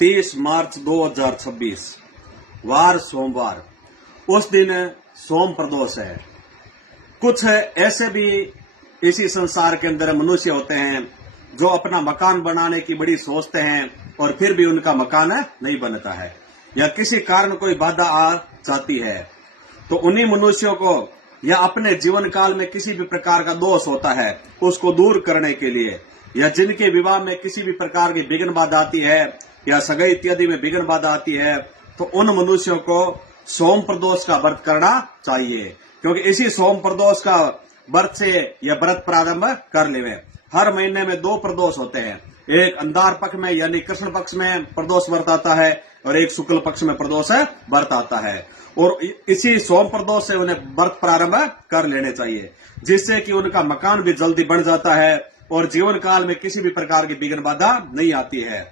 30 मार्च 2026 वार सोमवार। उस दिन सोम प्रदोष है। कुछ ऐसे भी इसी संसार के अंदर मनुष्य होते हैं जो अपना मकान बनाने की बड़ी सोचते हैं और फिर भी उनका मकान नहीं बनता है या किसी कारण कोई बाधा आ जाती है। तो उन्हीं मनुष्यों को या अपने जीवन काल में किसी भी प्रकार का दोष होता है उसको दूर करने के लिए, या जिनके विवाह में किसी भी प्रकार की विघ्न बाधा आती है या सगाई इत्यादि में विघ्न बाधा आती है, तो उन मनुष्यों को सोम प्रदोष का व्रत करना चाहिए। क्योंकि इसी सोम प्रदोष का व्रत से यह व्रत प्रारंभ कर लेवे। हर महीने में 2 प्रदोष होते हैं, एक अंधार पक्ष में यानी कृष्ण पक्ष में प्रदोष व्रत आता है और एक शुक्ल पक्ष में प्रदोष व्रत आता है। और इसी सोम प्रदोष से उन्हें व्रत प्रारंभ कर लेने चाहिए, जिससे कि उनका मकान भी जल्दी बन जाता है और जीवन काल में किसी भी प्रकार की विघ्न बाधा नहीं आती है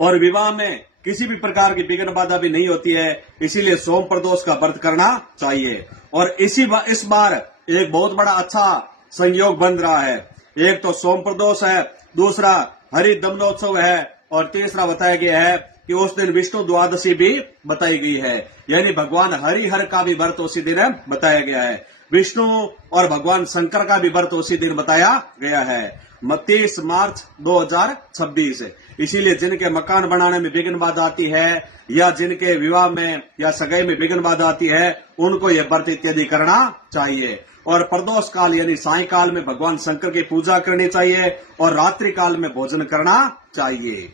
और विवाह में किसी भी प्रकार की विघ्न बाधा भी नहीं होती है। इसीलिए सोम प्रदोष का व्रत करना चाहिए। और इस बार एक बहुत बड़ा अच्छा संयोग बन रहा है। एक तो सोम प्रदोष है, दूसरा हरि दमनोत्सव है और तीसरा बताया गया है कि उस दिन विष्णु द्वादशी भी बताई गई है, यानी भगवान हरिहर का भी व्रत उसी दिन बताया गया है। विष्णु और भगवान शंकर का भी व्रत उसी दिन बताया गया है, 30 मार्च 2026। इसीलिए जिनके मकान बनाने में विघ्न बाधा आती है या जिनके विवाह में या सगाई में विघ्न बाधा आती है, उनको यह व्रत इत्यादि करना चाहिए। और प्रदोष काल यानी साय काल में भगवान शंकर की पूजा करनी चाहिए और रात्रि काल में भोजन करना चाहिए।